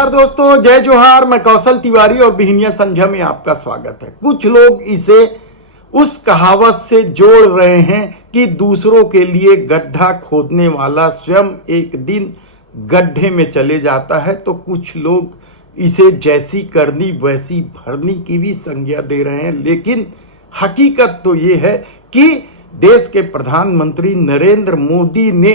नमस्कार दोस्तों, जय जोहार। मैं कौशल तिवारी और बिहनिया संझा में आपका स्वागत है। कुछ लोग इसे उस कहावत से जोड़ रहे हैं कि दूसरों के लिए गड्ढा खोदने वाला स्वयं एक दिन गड्ढे में चले जाता है, तो कुछ लोग इसे जैसी करनी वैसी भरनी की भी संज्ञा दे रहे हैं। लेकिन हकीकत तो ये है कि देश के प्रधानमंत्री नरेंद्र मोदी ने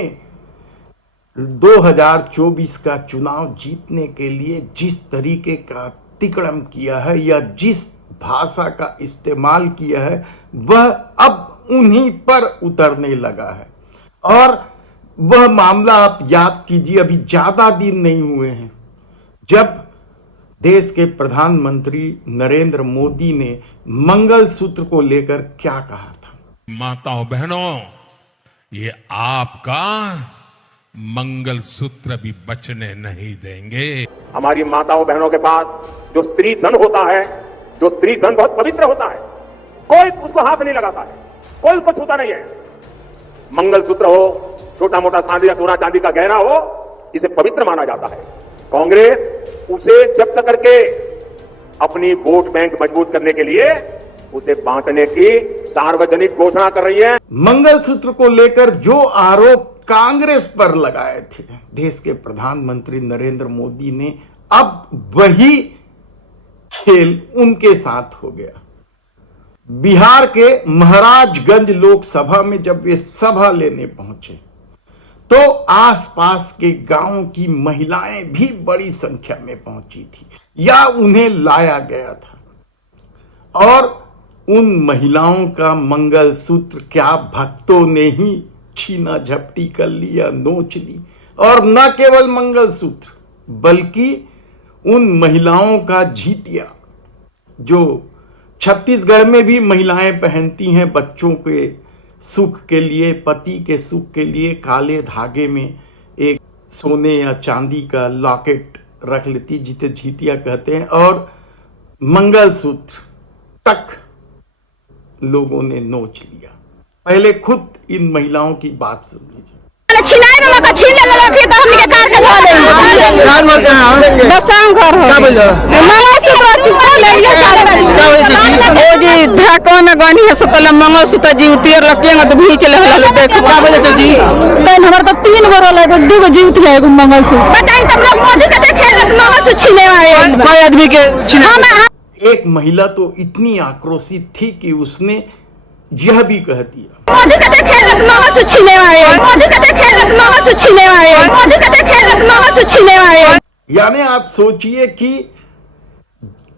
2024 का चुनाव जीतने के लिए जिस तरीके का अतिक्रमण किया है या जिस भाषा का इस्तेमाल किया है, वह अब उन्हीं पर उतरने लगा है। और वह मामला आप याद कीजिए, अभी ज्यादा दिन नहीं हुए हैं जब देश के प्रधानमंत्री नरेंद्र मोदी ने मंगलसूत्र को लेकर क्या कहा था। माताओं बहनों, ये आपका मंगलसूत्र भी बचने नहीं देंगे। हमारी माताओं बहनों के पास जो स्त्री धन होता है, जो स्त्री धन बहुत पवित्र होता है, कोई उसको हाथ नहीं लगाता है, कोई उसको छूता नहीं है। मंगलसूत्र हो, छोटा मोटा चांदी या सोना चांदी का गहना हो, इसे पवित्र माना जाता है। कांग्रेस उसे जब्त करके अपनी वोट बैंक मजबूत करने के लिए उसे बांटने की सार्वजनिक घोषणा कर रही है। मंगलसूत्र को लेकर जो आरोप कांग्रेस पर लगाए थे देश के प्रधानमंत्री नरेंद्र मोदी ने, अब वही खेल उनके साथ हो गया। बिहार के महाराजगंज लोकसभा में जब वे सभा लेने पहुंचे तो आसपास के गांवों की महिलाएं भी बड़ी संख्या में पहुंची थी या उन्हें लाया गया था। और उन महिलाओं का मंगलसूत्र क्या भक्तों ने ही छीना झपटी कर लिया, नोच ली। और न केवल मंगलसूत्र बल्कि उन महिलाओं का जीतिया, जो छत्तीसगढ़ में भी महिलाएं पहनती हैं बच्चों के सुख के लिए, पति के सुख के लिए, काले धागे में एक सोने या चांदी का लॉकेट रख लेती, जिसे जीतिया कहते हैं, और मंगलसूत्र तक लोगों ने नोच लिया। पहले खुद इन महिलाओं की बात सुन लीजिए। मंगलसूत्र जी उतर लकियंगा तो घींच ले देखो का बोले तो जी तन हमर तो 3 गो रोल है, 2 गो जीवत है, एगो मंगलसूत्र बताई तब लोग मोदी के देखे मंगलसूत्र छीने आए कोई आदमी के छीने। एक महिला तो इतनी आक्रोशित थी कि उसने यह भी कह दिया, मोदी के देखे मंगलसूत्र छीने आए, मोदी के देखे मंगलसूत्र छीने आए, मोदी के देखे मंगलसूत्र छीने आए। यानी आप सोचिए कि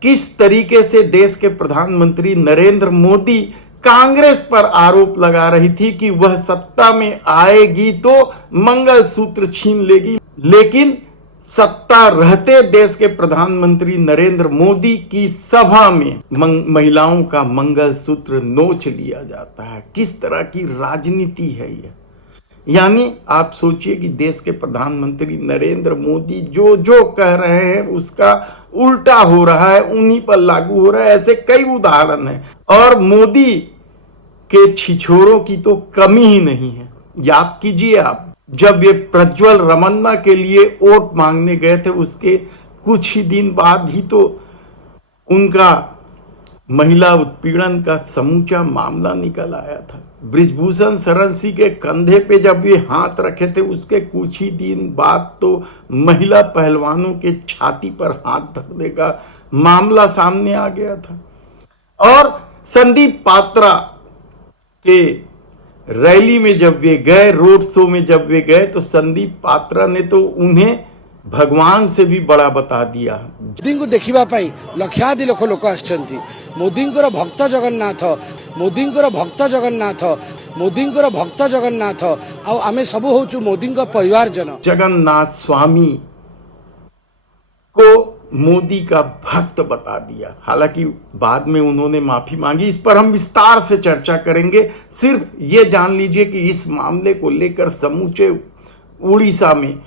किस तरीके से देश के प्रधानमंत्री नरेंद्र मोदी कांग्रेस पर आरोप लगा रही थी कि वह सत्ता में आएगी तो मंगलसूत्र छीन लेगी। लेकिन सत्ता रहते देश के प्रधानमंत्री नरेंद्र मोदी की सभा में महिलाओं का मंगलसूत्र नोच लिया जाता है। किस तरह की राजनीति है यह। यानी आप सोचिए कि देश के प्रधानमंत्री नरेंद्र मोदी जो जो कह रहे हैं उसका उल्टा हो रहा है, उन्हीं पर लागू हो रहा है। ऐसे कई उदाहरण हैं और मोदी के छिछोरों की तो कमी ही नहीं है। याद कीजिए आप, जब ये प्रज्वल रमन्ना के लिए वोट मांगने गए थे, उसके कुछ ही दिन बाद ही तो उनका महिला उत्पीड़न का समूचा मामला निकल आया था। बृजभूषण शरण सिंह के कंधे पे जब ये हाथ रखे थे, उसके कुछ ही दिन बाद तो महिला पहलवानों के छाती पर हाथ रखने का मामला सामने आ गया था। और संदीप पात्रा के रैली में जब वे गए, रोड शो में जब वे गए, तो संदीप पात्रा ने तो उन्हें भगवान से भी बड़ा बता दिया। मोदी को देखा लक्षाधि लोक लोक आसछंती। मोदींकर भक्त जगन्नाथ, मोदींकर भक्त जगन्नाथ, मोदींकर भक्त जगन्नाथ, आउ आमे सब होचु मोदी परिवार जन। जगन्नाथ स्वामी को मोदी का भक्त बता दिया। हालांकि बाद में उन्होंने माफी मांगी, इस पर हम विस्तार से चर्चा करेंगे। सिर्फ ये जान लीजिए कि इस मामले को लेकर समूचे उड़ीसा में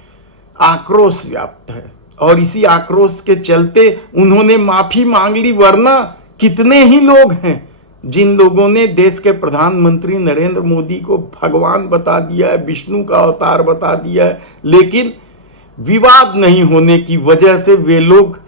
आक्रोश व्याप्त है और इसी आक्रोश के चलते उन्होंने माफी मांग ली। वरना कितने ही लोग हैं जिन लोगों ने देश के प्रधानमंत्री नरेंद्र मोदी को भगवान बता दिया है, विष्णु का अवतार बता दिया है, लेकिन विवाद नहीं होने की वजह से वे लोग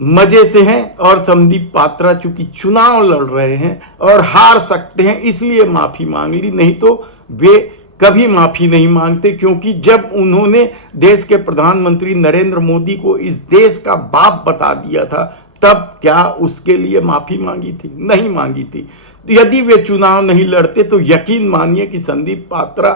मजे से हैं और संदीप पात्रा चूंकि चुनाव लड़ रहे हैं और हार सकते हैं इसलिए माफी मांग ली, नहीं तो वे कभी माफी नहीं मांगते। क्योंकि जब उन्होंने देश के प्रधानमंत्री नरेंद्र मोदी को इस देश का बाप बता दिया था तब क्या उसके लिए माफी मांगी थी? नहीं मांगी थी। तो यदि वे चुनाव नहीं लड़ते तो यकीन मानिए कि संदीप पात्रा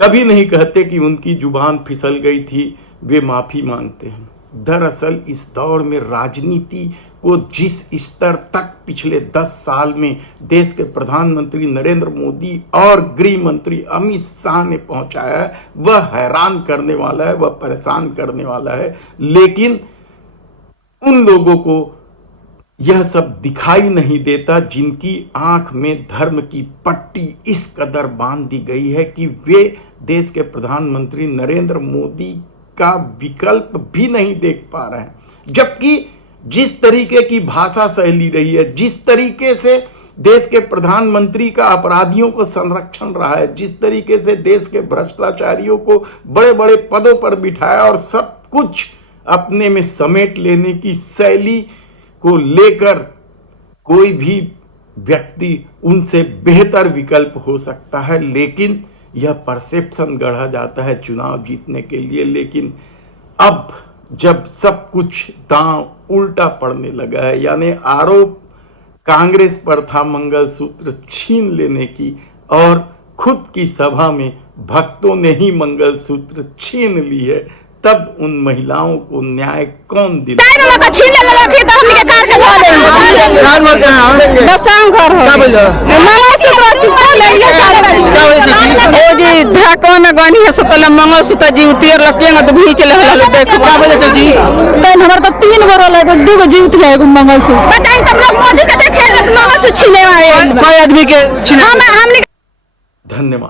कभी नहीं कहते कि उनकी जुबान फिसल गई थी, वे माफी मांगते हैं। दरअसल इस दौर में राजनीति को जिस स्तर तक पिछले 10 साल में देश के प्रधानमंत्री नरेंद्र मोदी और गृह मंत्री अमित शाह ने पहुंचाया है वह हैरान करने वाला है, वह परेशान करने वाला है। लेकिन उन लोगों को यह सब दिखाई नहीं देता जिनकी आंख में धर्म की पट्टी इस कदर बांध दी गई है कि वे देश के प्रधानमंत्री नरेंद्र मोदी का विकल्प भी नहीं देख पा रहे हैं। जबकि जिस तरीके की भाषा शैली रही है, जिस तरीके से देश के प्रधानमंत्री का अपराधियों को संरक्षण रहा है, जिस तरीके से देश के भ्रष्टाचारियों को बड़े बड़े पदों पर बिठाया और सब कुछ अपने में समेट लेने की शैली को लेकर कोई भी व्यक्ति उनसे बेहतर विकल्प हो सकता है। लेकिन यह परसेप्शन गढ़ा जाता है चुनाव जीतने के लिए। लेकिन अब जब सब कुछ दांव उल्टा पड़ने लगा है, यानी आरोप कांग्रेस पर था मंगलसूत्र छीन लेने की और खुद की सभा में भक्तों ने ही मंगलसूत्र छीन ली है, तब उन महिलाओं को न्याय कौन दिलाएगा? मंगलसूत्र जी उतर लगे तो घींच ले जी हमारा तो 3 गो रोल है, 2 गो जीवित है मंगलसूत्र। बताइए तब लोग मोदी के देखे मंगलसूत्र छीने वाले आदमी के। धन्यवाद।